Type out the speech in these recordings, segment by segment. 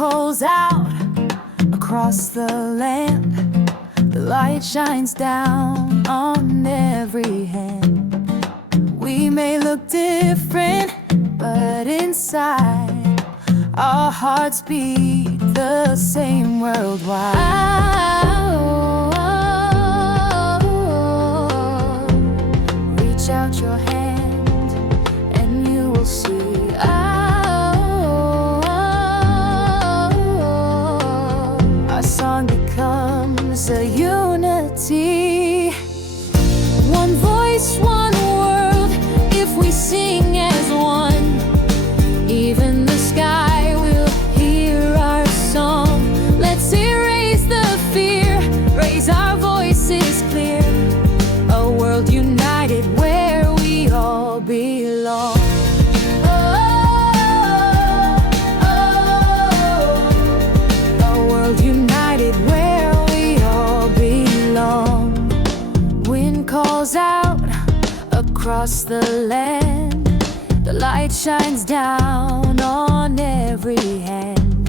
calls out across the land. The light shines down on every hand. We may look different, but inside our hearts beat the same worldwide. Reach out your hand and you will see. Our song becomes a unity. One voice, one world, if we sing as one. Even the sky will hear our song. Let's erase the fear, raise our voices clear. A world united where we all belong. A world united where we all belong. Wind calls out across the land. The light shines down on every hand.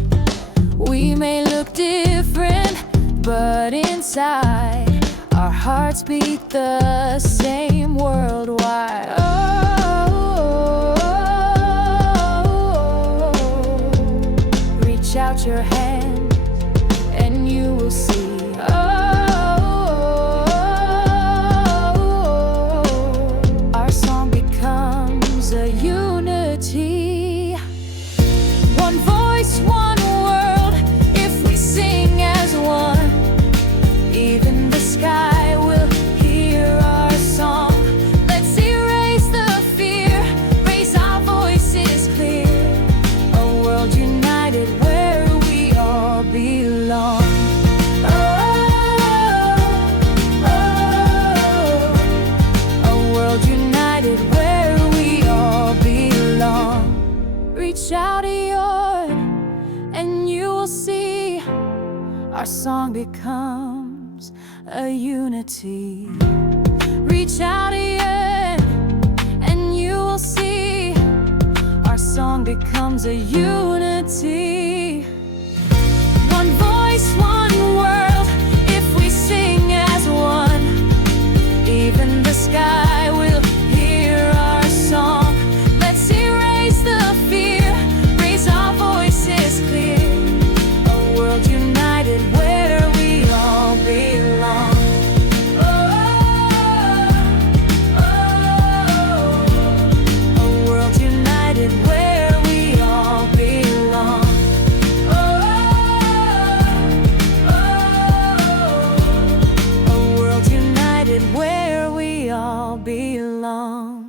We may look different, but inside our hearts beat the same worldwide. Reach out your hand and you will see. Our song becomes a unity. One voice, one world, if we sing as one. Even the sky will hear our song. Let's erase the fear, raise our voices clear. A world united where we all belong. A world united where we all belong. Reach out a yard and you will see. Our song becomes a unity. Reach out a yard and you will see. Our song becomes a unity. One voice, one world, if we sing as one. Even the sky will hear our song. Let's erase the fear, raise our voices clear. A world united where we all belong. A world united where we all belong. A world united where we all belong.